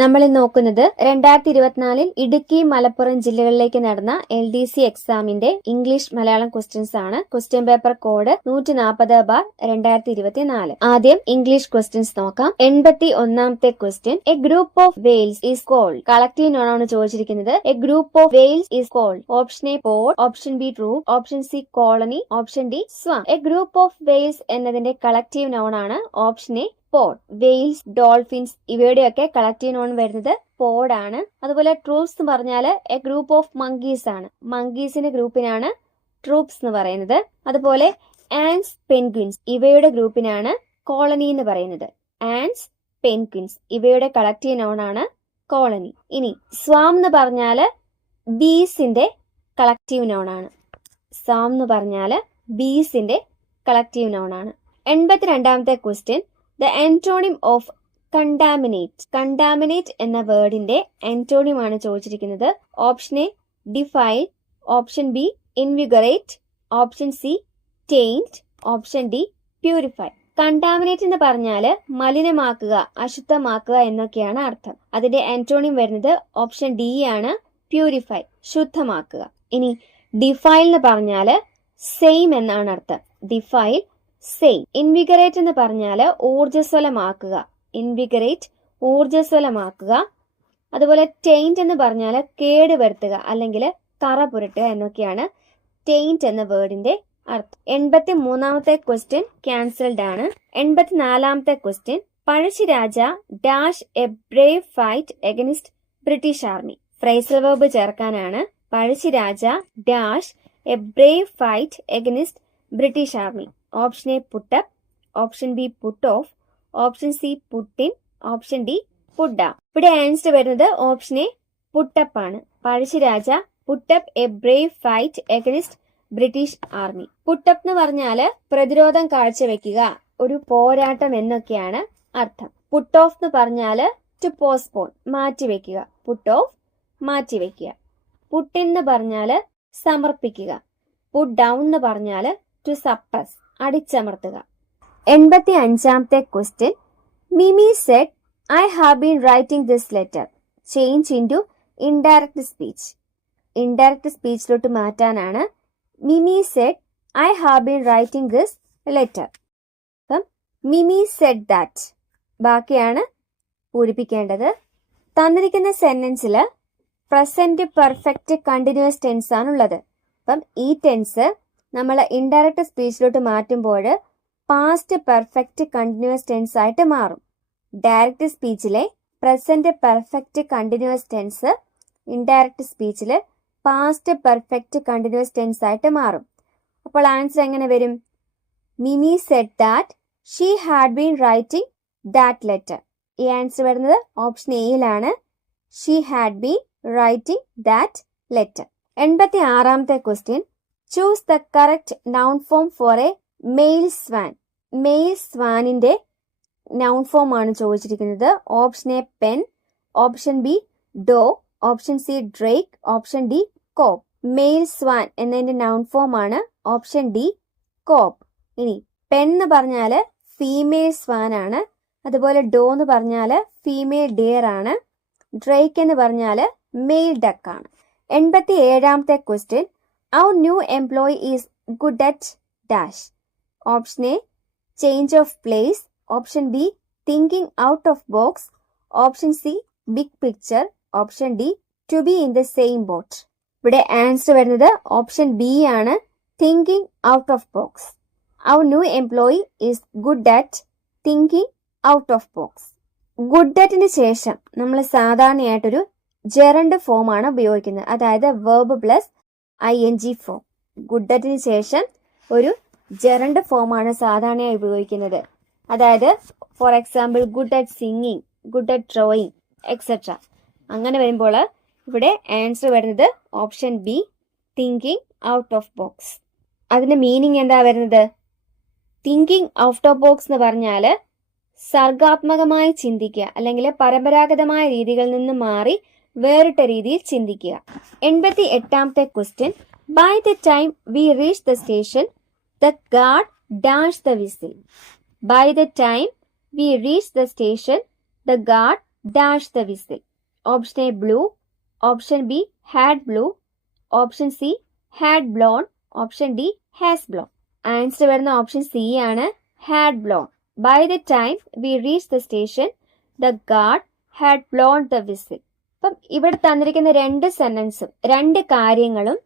നമ്മൾ നോക്കുന്നത് 2024 ഇടുക്കി മലപ്പുറം ജില്ലകളിലേക്ക് നടന്ന LDC എക്സാമിന്റെ ഇംഗ്ലീഷ് മലയാളം ക്വസ്റ്റ്യൻസ് ആണ്. Question paper code 140/2024. ആദ്യം ഇംഗ്ലീഷ് ക്വസ്റ്റ്യൻസ് നോക്കാം. 81ാമത്തെ question, a group of Wales is called. Collective noun ആണ് ചോദിച്ചിരിക്കുന്നത്. എ ഗ്രൂപ്പ് ഓഫ് വെയിൽസ് ഈസ് കോൾഡ്. Option A pod, option B troop, option C colony, option D swarm. A group of whales എന്നതിന്റെ collective noun ആണ് option A pod. Whales, dolphins ഇവയുടെയൊക്കെ collective noun വരുന്നത് pod ആണ്. അതുപോലെ ട്രൂപ്സ് എന്ന് പറഞ്ഞാൽ A group of monkeys ആണ്. മങ്കീസിന്റെ ഗ്രൂപ്പിനാണ് troops എന്ന് പറയുന്നത്. അതുപോലെ ആൻസ്, പെൻഗ്വിൻസ് ഇവയുടെ ഗ്രൂപ്പിനാണ് കോളനി എന്ന് പറയുന്നത്. ആൻസ്, പെൻഗ്വിൻസ് ഇവയുടെ കളക്റ്റീവ് നോൺ ആണ് കോളനി. ഇനി സ്വാം എന്ന് പറഞ്ഞാല് ബീസിന്റെ കളക്റ്റീവ് നോൺ ആണ്. സ്വാം എന്ന് പറഞ്ഞാല് ബീസിന്റെ കളക്റ്റീവ് നോൺ ആണ്. 82ാമത്തെ question, the antonym of contaminate. Contaminate എന്ന വേർഡിന്റെ ആന്റോണിം ആണ് ചോദിച്ചിരിക്കുന്നത്. Option A defile, option B invigorate, option C taint, option D purify. Contaminate എന്ന് പറഞ്ഞാല് മലിനമാക്കുക, അശുദ്ധമാക്കുക എന്നൊക്കെയാണ് അർത്ഥം. അതിന്റെ ആന്റോണിം വരുന്നത് ഓപ്ഷൻ ഡി ആണ്, പ്യൂരിഫൈ, ശുദ്ധമാക്കുക. ഇനി ഡിഫൈൽ എന്ന് പറഞ്ഞാല് സെയിം എന്നാണ് അർത്ഥം. Defile, same. ഇൻവിഗറേറ്റ് എന്ന് പറഞ്ഞാല് ഊർജ്ജസ്വലമാക്കുക. ഇൻവിഗറേറ്റ്, ഊർജ്ജസ്വലമാക്കുക. അതുപോലെ ടെയിന്റ് എന്ന് പറഞ്ഞാല് കേടുവരുത്തുക അല്ലെങ്കിൽ കറ പുരട്ടുക എന്നൊക്കെയാണ് ടെയിന്റ് എന്ന വേർഡിന്റെ അർത്ഥം. 83ാമത്തെ ക്വസ്റ്റ്യൻ ക്യാൻസൽഡ് ആണ്. 84ാമത്തെ question, Pazhassi Raja dash a brave fight against British army. Phrasal verb ചേർക്കാനാണ്. Pazhassi Raja dash a brave fight against British army. Option A put up, option B put off, option C put in, option D put. ഇവിടെ answer വരുന്നത് option A put up ആണ്. Pazhassi Raja put up a brave fight against British army. Put up എന്ന് പറഞ്ഞാല് പ്രതിരോധം കാഴ്ചവെക്കുക, ഒരു പോരാട്ടം എന്നൊക്കെയാണ് അർത്ഥം. പുട്ട് ഓഫ് എന്ന് പറഞ്ഞാല് ടു പോസ്റ്റ്പോൺ, മാറ്റിവെക്കുക. പുട്ട് ഓഫ്, മാറ്റിവെക്കുക. പുട്ടിൻ എന്ന് പറഞ്ഞാല് സമർപ്പിക്കുക. പുട്ട് ഡൗൺ എന്ന് പറഞ്ഞാല് ടു സപ്രസ്, അടിച്ചമർത്തുക. 85ാമത്തെ question, Mimi said I have been writing this letter. Change into indirect speech. Indirect സ്പീച്ചിലോട്ട് മാറ്റാനാണ്. Mimi said I have been writing this letter. അപ്പം മിമി സെഡ് ദാറ്റ് ബാക്കിയാണ് പൂരിപ്പിക്കേണ്ടത്. തന്നിരിക്കുന്ന സെന്റൻസിൽ പ്രസന്റ് പെർഫെക്റ്റ് കണ്ടിന്യൂസ് ടെൻസ് ആണുള്ളത്. അപ്പം ഈ ടെൻസ് നമ്മൾ ഇൻഡയറക്റ്റ് സ്പീച്ചിലോട്ട് മാറ്റുമ്പോൾ പാസ്റ്റ് പെർഫെക്റ്റ് കണ്ടിന്യൂസ് ടെൻസ് ആയിട്ട് മാറും. ഡയറക്റ്റ് സ്പീച്ചിലെ present perfect continuous tense indirect സ്പീച്ചിൽ പാസ്റ്റ് പെർഫെക്റ്റ് കണ്ടിന്യൂസ് ടെൻസ് ആയിട്ട് മാറും. അപ്പോൾ ആൻസർ എങ്ങനെ വരും? Mimi said that she had been writing that letter. ഈ ആൻസർ വരുന്നത് ഓപ്ഷൻ എയിലാണ്, she had been writing that letter. 86ാമത്തെ question, choose the correct noun form for a male swan. Male സ്വാനിന്റെ നൗൺ ഫോം ആണ് ചോദിച്ചിരിക്കുന്നത്. Option A pen, option B doe, option C drake, option D copper. Mail swan എന്നതിന്റെ noun form ആണ് option D കോപ്പ്. ഇനി pen എന്ന് പറഞ്ഞാല് female swan ആണ്. അതുപോലെ ഡോ എന്ന് പറഞ്ഞാല് ഫീമെയിൽ ഡിയർ ആണ്. ഡ്രേക്ക് എന്ന് പറഞ്ഞാല് മെയിൽ ഡക്ക് ആണ്. 87ാമത്തെ question, our new employee is good at dash. Option A change of place, option B thinking out of box, option C big picture, option D to be in the same boat. ഇവിടെ answer വരുന്നത് option B ആണ്, thinking out of box. our new employee is good at thinking out of box. Good അറ്റിന് ശേഷം നമ്മൾ സാധാരണയായിട്ടൊരു gerund form ആണ് ഉപയോഗിക്കുന്നത്, അതായത് verb plus ING form. Good അറ്റിന് ശേഷം ഒരു ജെറണ്ട് ഫോം ആണ് സാധാരണയായി ഉപയോഗിക്കുന്നത്. അതായത് for example good at singing, good at drawing etcetera. അങ്ങനെ വരുമ്പോൾ ഇവിടെ ആൻസർ വരുന്നത് option B, thinking out of box. അതിന്റെ മീനിങ് എന്താ വരുന്നത്? തിങ്കിങ് ഔട്ട് ഓഫ് ബോക്സ് എന്ന് പറഞ്ഞാൽ സർഗാത്മകമായി ചിന്തിക്കുക, അല്ലെങ്കിൽ പരമ്പരാഗതമായ രീതികളിൽ നിന്ന് മാറി വേറിട്ട രീതിയിൽ ചിന്തിക്കുക. 88ാമത്തെ question, by the time we reach the station the guard dash the whistle. By the time we reach the station the guard dash the whistle. Option A blew. Option B had blew. Option C had blown. Option D has blown. Answer വരുന്ന option C ആണ്, had blown. By the time we reached the station, the guard had blown the whistle. അപ്പം ഇവിടെ തന്നിരിക്കുന്ന രണ്ട് സെന്റൻസും രണ്ട് കാര്യങ്ങളും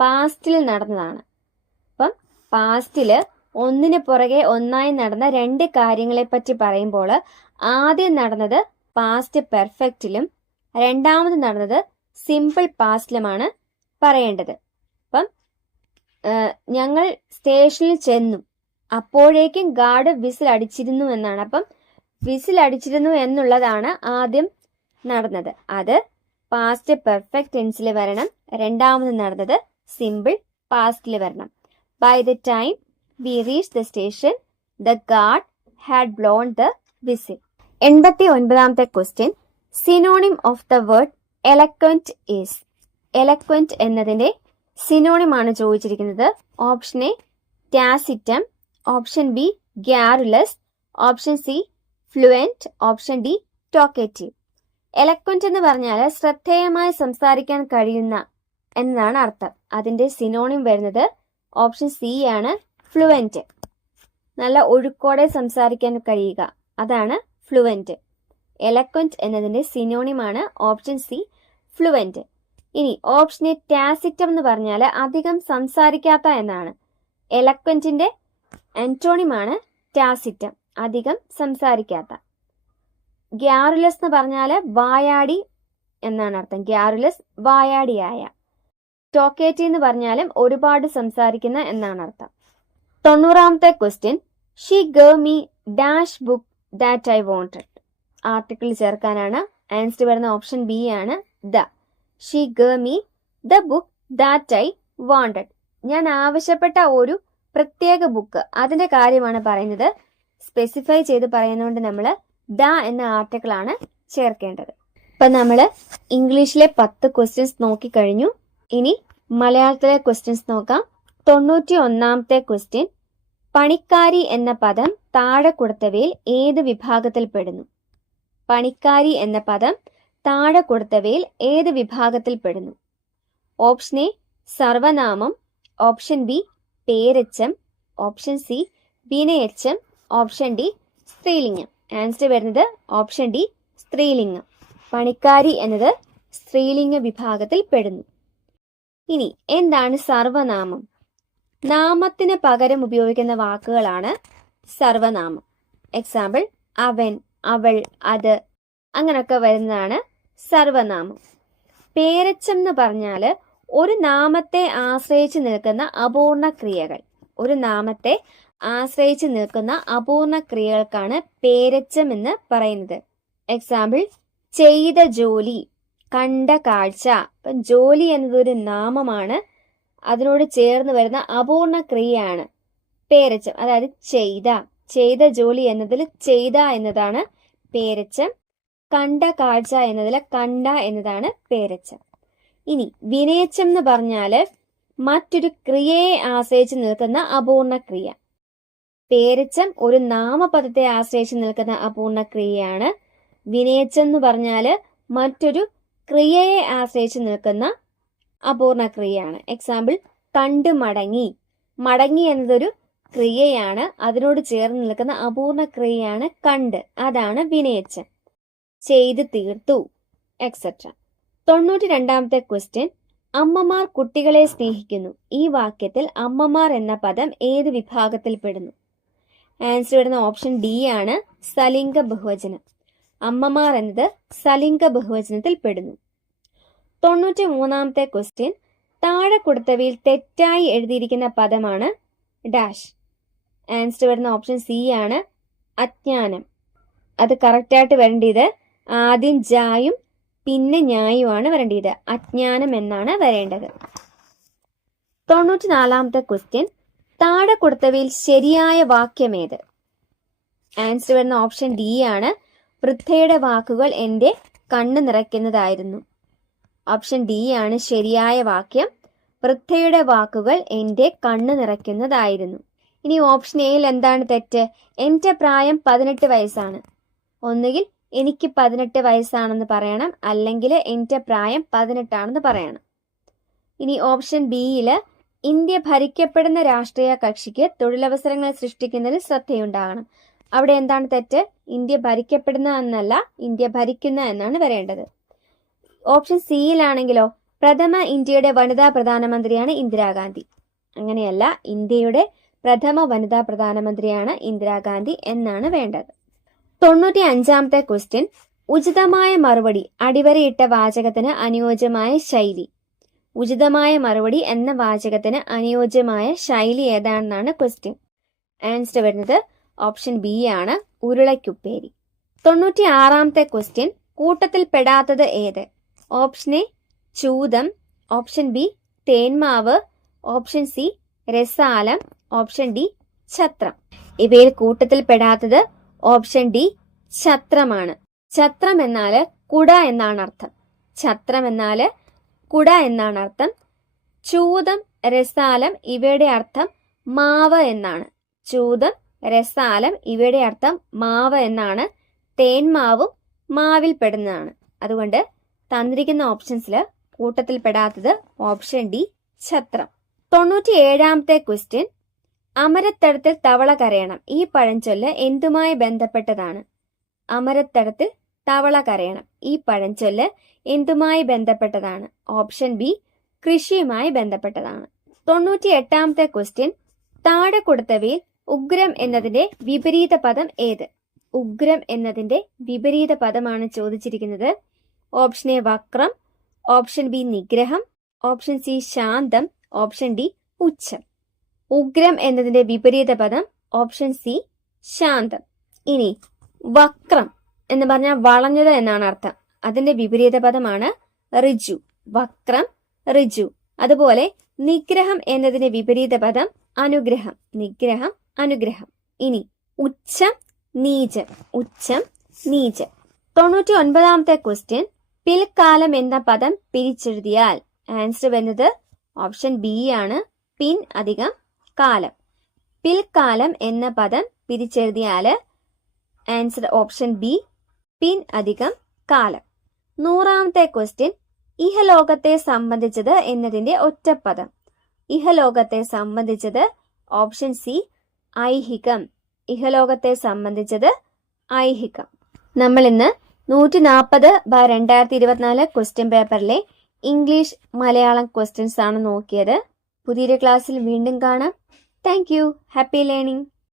പാസ്റ്റിൽ നടന്നതാണ്. അപ്പം പാസ്റ്റില് ഒന്നിന് പുറകെ ഒന്നായി നടന്ന രണ്ട് കാര്യങ്ങളെ പറ്റി പറയുമ്പോൾ ആദ്യം നടന്നത് പാസ്റ്റ് പെർഫെക്റ്റിലും രണ്ടാമത് നടന്നത് സിമ്പിൾ പാസ്റ്റിലുമാണ് പറയേണ്ടത്. അപ്പം ഞങ്ങൾ സ്റ്റേഷനിൽ ചെന്നു, അപ്പോഴേക്കും ഗാർഡ് വിസിൽ അടിച്ചിരുന്നു എന്നാണ്. അപ്പം വിസിൽ അടിച്ചിരുന്നു എന്നുള്ളതാണ് ആദ്യം നടന്നത്. അത് പാസ്റ്റ് പെർഫെക്റ്റ് ടെൻസിൽ വരണം. രണ്ടാമത് നടന്നത് സിമ്പിൾ പാസ്റ്റിൽ വരണം. By the time we reach the station, the guard had blown the whistle. 89ാമത്തെ question, synonym of the word eloquent is. Eloquent എന്നതിന്റെ സിനോണിം ആണ് ചോദിച്ചിരിക്കുന്നത്. Option A taciturn, option B garrulous, option C fluent, option D talkative. Eloquent എന്ന് പറഞ്ഞാൽ ശ്രദ്ധേയമായി സംസാരിക്കാൻ കഴിയുന്ന എന്നതാണ് അർത്ഥം. അതിന്റെ സിനോണിം വരുന്നത് ഓപ്ഷൻ സി ആണ്, ഫ്ലുവന്റ്. നല്ല ഒഴുക്കോടെ സംസാരിക്കാൻ കഴിയുക, അതാണ് ഫ്ലുവന്റ്. എലക്വന്റ് എന്നതിന്റെ സിനോണിം ആണ് ഓപ്ഷൻ സി, ഫ്ലുവന്റ്. ഇനി ഓപ്ഷൻ എ ടാസിറ്റം എന്ന് പറഞ്ഞാൽ അധികം സംസാരിക്കാത്ത എന്നാണ്. എലക്വന്റിന്റെ ആന്റോണിമാണ് ടാസിറ്റം, അധികം സംസാരിക്കാത്ത. ഗ്യാരുലസ് എന്ന് പറഞ്ഞാൽ വായാടി എന്നാണ് അർത്ഥം. ഗ്യാരുലസ് വായാടിയായ. ടോക്കേറ്റീവ് എന്ന് പറഞ്ഞാലും ഒരുപാട് സംസാരിക്കുന്ന എന്നാണ് അർത്ഥം. 90ാമത്തെ question, she gave me dash book that I wanted. Article ചേർക്കാനാണ്. ആൻസർ വരുന്ന ഓപ്ഷൻ ബി ആണ്, the. She gave me the book that I wanted. ഞാൻ ആവശ്യപ്പെട്ട ഒരു പ്രത്യേക ബുക്ക്, അതിന്റെ കാര്യമാണ് പറയുന്നത്. സ്പെസിഫൈ ചെയ്ത് പറയുന്നതുകൊണ്ട് നമ്മൾ ദ എന്ന ആർട്ടിക്കിൾ ആണ് ചേർക്കേണ്ടത്. ഇപ്പൊ നമ്മൾ ഇംഗ്ലീഷിലെ 10 ക്വസ്റ്റ്യൻസ് നോക്കിക്കഴിഞ്ഞു. ഇനി മലയാളത്തിലെ ക്വസ്റ്റ്യൻസ് നോക്കാം. 91ാമത്തെ ക്വസ്റ്റ്യൻ, പണിക്കാരി എന്ന പദം താഴെ കൊടുത്തവയിൽ ഏത് വിഭാഗത്തിൽ പെടുന്നു? പണിക്കാരി എന്ന പദം താഴെ കൊടുത്തവയിൽ ഏത് വിഭാഗത്തിൽ പെടുന്നു? ഓപ്ഷൻ എ സർവനാമം, ഓപ്ഷൻ ബി പേരച്ചം, ഓപ്ഷൻ സി വിനയച്ചം, ഓപ്ഷൻ ഡി സ്ത്രീലിംഗം. ആൻസർ വരുന്നത് ഓപ്ഷൻ ഡി, സ്ത്രീലിംഗം. പണിക്കാരി എന്നത് സ്ത്രീലിംഗ വിഭാഗത്തിൽ പെടുന്നു. ഇനി എന്താണ് സർവനാമം? നാമത്തിന് പകരം ഉപയോഗിക്കുന്ന വാക്കുകളാണ് സർവനാമം. എക്സാമ്പിൾ അവൻ, അവൾ, അത്, അങ്ങനൊക്കെ വരുന്നതാണ് സർവനാമം. പേരച്ചം എന്ന് പറഞ്ഞാൽ ഒരു നാമത്തെ ആശ്രയിച്ച് നിൽക്കുന്ന അപൂർണ ക്രിയകൾ. ഒരു നാമത്തെ ആശ്രയിച്ച് നിൽക്കുന്ന അപൂർണ ക്രിയകൾക്കാണ് പേരച്ചം എന്ന് പറയുന്നത്. എക്സാമ്പിൾ ചെയ്ത ജോലി, കണ്ട കാഴ്ച. ഇപ്പം ജോലി എന്നതൊരു നാമമാണ്, അതിനോട് ചേർന്ന് വരുന്ന അപൂർണ ക്രിയയാണ് പേരച്ചം. അതായത് ചെയ്ത ജോലി എന്നതിൽ ചെയ്ത എന്നതാണ് പേരച്ചം. കണ്ട കാഴ്ച എന്നതിൽ കണ്ട എന്നതാണ് പേരച്ചം. ഇനി വിനയച്ചം എന്ന് പറഞ്ഞാൽ മറ്റൊരു ക്രിയയെ ആശ്രയിച്ച് നിൽക്കുന്ന അപൂർണ ക്രിയ. പേരച്ചം ഒരു നാമപദത്തെ ആശ്രയിച്ച് നിൽക്കുന്ന അപൂർണ ക്രിയയാണ്. വിനയച്ചം എന്ന് പറഞ്ഞാൽ മറ്റൊരു ക്രിയയെ ആശ്രയിച്ച് നിൽക്കുന്ന അപൂർണ ക്രിയയാണ്. എക്സാമ്പിൾ കണ്ട് മടങ്ങി. മടങ്ങി എന്നതൊരു ക്രിയയാണ്, അതിനോട് ചേർന്ന് നിൽക്കുന്ന അപൂർണ ക്രിയയാണ് കണ്ട്, അതാണ് വിനയച്ചം. ചെയ്ത് തീർത്തു, എക്സെട്ര. 92ാമത്തെ ക്വസ്റ്റ്യൻ, അമ്മമാർ കുട്ടികളെ സ്നേഹിക്കുന്നു. ഈ വാക്യത്തിൽ അമ്മമാർ എന്ന പദം ഏത് വിഭാഗത്തിൽ പെടുന്നു? ആൻസർ വരുന്ന ഓപ്ഷൻ ഡി ആണ്, സലിംഗ ബഹുവചനം. അമ്മമാർ എന്നത് സലിംഗ ബഹുവചനത്തിൽ പെടുന്നു. 93ാമത്തെ ക്വസ്റ്റ്യൻ, താഴെ കൊടുത്തവയിൽ തെറ്റായി എഴുതിയിരിക്കുന്ന പദമാണ് ഡാഷ്. ആൻസർ വരുന്ന ഓപ്ഷൻ സി ആണ്, അജ്ഞാനം. അത് കറക്റ്റായിട്ട് വരേണ്ടത് ആദ്യം ജായും പിന്നെ ഞായുമാണ് വരേണ്ടത്. അജ്ഞാനം എന്നാണ് വരേണ്ടത്. 94ാമത്തെ ക്വസ്റ്റ്യൻ, താഴെ കൊടുത്തവയിൽ ശരിയായ വാക്യമേത്? ആൻസർ വരുന്ന ഓപ്ഷൻ ഡി ആണ്, വൃദ്ധയുടെ വാക്കുകൾ എൻ്റെ കണ്ണ് നിറയ്ക്കുന്നതായിരുന്നു. ഓപ്ഷൻ ഡി ആണ് ശരിയായ വാക്യം. വൃദ്ധയുടെ വാക്കുകൾ എൻ്റെ കണ്ണ് നിറയ്ക്കുന്നതായിരുന്നു. ഇനി ഓപ്ഷൻ എയിൽ എന്താണ് തെറ്റ്? എൻ്റെ പ്രായം 18 വയസ്സാണ്. ഒന്നുകിൽ എനിക്ക് 18 വയസ്സാണെന്ന് പറയണം, അല്ലെങ്കിൽ എൻ്റെ പ്രായം 18 ആണെന്ന് പറയണം. ഇനി ഓപ്ഷൻ ബിയില് ഇന്ത്യ ഭരിക്കപ്പെടുന്ന രാഷ്ട്രീയ കക്ഷിക്ക് തൊഴിലവസരങ്ങൾ സൃഷ്ടിക്കുന്നതിൽ ശ്രദ്ധയുണ്ടാകണം. അവിടെ എന്താണ് തെറ്റ്? ഇന്ത്യ ഭരിക്കപ്പെടുന്ന എന്നല്ല, ഇന്ത്യ ഭരിക്കുന്ന എന്നാണ് വരേണ്ടത്. ഓപ്ഷൻ സിയിലാണെങ്കിലോ പ്രഥമ ഇന്ത്യയുടെ വനിതാ പ്രധാനമന്ത്രിയാണ് ഇന്ദിരാഗാന്ധി. അങ്ങനെയല്ല, ഇന്ത്യയുടെ പ്രഥമ വനിതാ പ്രധാനമന്ത്രിയാണ് ഇന്ദിരാഗാന്ധി എന്നാണ് വേണ്ടത്. 95-ാമത്തെ ക്വസ്റ്റ്യൻ, ഉചിതമായ മറുപടി അടിവരയിട്ട വാചകത്തിന് അനുയോജ്യമായ ശൈലി. ഉചിതമായ മറുപടി എന്ന വാചകത്തിന് അനുയോജ്യമായ ശൈലി ഏതാണെന്നാണ് ക്വസ്റ്റ്യൻ. ആൻസർ വരുന്നത് ഓപ്ഷൻ ബി ആണ്, ഉരുളയ്ക്കുപ്പേരി. 96-ാമത്തെ ക്വസ്റ്റ്യൻ, കൂട്ടത്തിൽ പെടാത്തത് ഏത്? ഓപ്ഷൻ എ ചൂതം, ഓപ്ഷൻ ബി തേന്മാവ്, ഓപ്ഷൻ സി രസാലം, ഓപ്ഷൻ ഡി ഛത്രം. ഇവയിൽ കൂട്ടത്തിൽ പെടാത്തത് ഓപ്ഷൻ ഡി ഛത്രമാണ്. ഛത്രം എന്നാല് കുട എന്നാണ് അർത്ഥം. ഛത്രം എന്നാല് കുട എന്നാണ് അർത്ഥം. ചൂതം, രസാലം ഇവയുടെ അർത്ഥം മാവ് എന്നാണ്. ചൂതം, രസാലം ഇവയുടെ അർത്ഥം മാവ് എന്നാണ്. തേന്മാവും മാവിൽ പെടുന്നതാണ്. അതുകൊണ്ട് തന്നിരിക്കുന്ന ഓപ്ഷൻസിൽ കൂട്ടത്തിൽ പെടാത്തത് ഓപ്ഷൻ ഡി ഛത്രം. 97-ാമത്തെ ക്വസ്റ്റ്യൻ, അമരത്തടത്തിൽ തവള കരയണം. ഈ പഴഞ്ചൊല്ല് എന്തുമായി ബന്ധപ്പെട്ടതാണ്? അമരത്തടത്തിൽ തവള കരയണം. ഈ പഴഞ്ചൊല്ല് എന്തുമായി ബന്ധപ്പെട്ടതാണ്? ഓപ്ഷൻ ബി കൃഷിയുമായി ബന്ധപ്പെട്ടതാണ്. 98-ാമത്തെ ക്വസ്റ്റ്യൻ, താഴെ കൊടുത്തവയിൽ ഉഗ്രം എന്നതിന്റെ വിപരീത പദം ഏത്? ഉഗ്രം എന്നതിന്റെ വിപരീത പദമാണ് ചോദിച്ചിരിക്കുന്നത്. ഓപ്ഷൻ എ വക്രം, ഓപ്ഷൻ ബി നിഗ്രഹം, ഓപ്ഷൻ സി ശാന്തം, ഓപ്ഷൻ ഡി ഉച്ചം. ഉഗ്രം എന്നതിന്റെ വിപരീത പദം ഓപ്ഷൻ സി ശാന്തം. ഇനി വക്രം എന്ന് പറഞ്ഞാൽ വളഞ്ഞത് എന്നാണ് അർത്ഥം. അതിന്റെ വിപരീത പദമാണ് ഋജു. വക്രം, ഋജു. അതുപോലെ നിഗ്രഹം എന്നതിന്റെ വിപരീത പദം അനുഗ്രഹം. നിഗ്രഹം, അനുഗ്രഹം. ഇനി ഉച്ചം, നീചം. ഉച്ചം, നീചം. 99-ാമത്തെ ക്വസ്റ്റ്യൻ, പിൽക്കാലം എന്ന പദം പിരിച്ചെഴുതിയാൽ ആൻസർ വരുന്നത് ഓപ്ഷൻ ബി ആണ്, പിൻ അധികം കാലം. പിൽക്കാലം എന്ന പദം പിരിച്ചെഴുതിയാല് ആൻസർ ഓപ്ഷൻ ബി, പിൻ അധികം കാലം. 100-ാമത്തെ ക്വസ്റ്റ്യൻ, ഇഹലോകത്തെ സംബന്ധിച്ചത് എന്നതിന്റെ ഒറ്റപ്പദം. ഇഹലോകത്തെ സംബന്ധിച്ചത് ഓപ്ഷൻ സി ഐഹികം. ഇഹലോകത്തെ സംബന്ധിച്ചത് ഐഹികം. നമ്മൾ ഇന്ന് 140/2024 ക്വസ്റ്റ്യൻ പേപ്പറിലെ ഇംഗ്ലീഷ് മലയാളം ക്വസ്റ്റ്യൻസ് ആണ് നോക്കിയത്. പുതിയൊരു ക്ലാസ്സിൽ വീണ്ടും കാണാം. Thank you. Happy learning.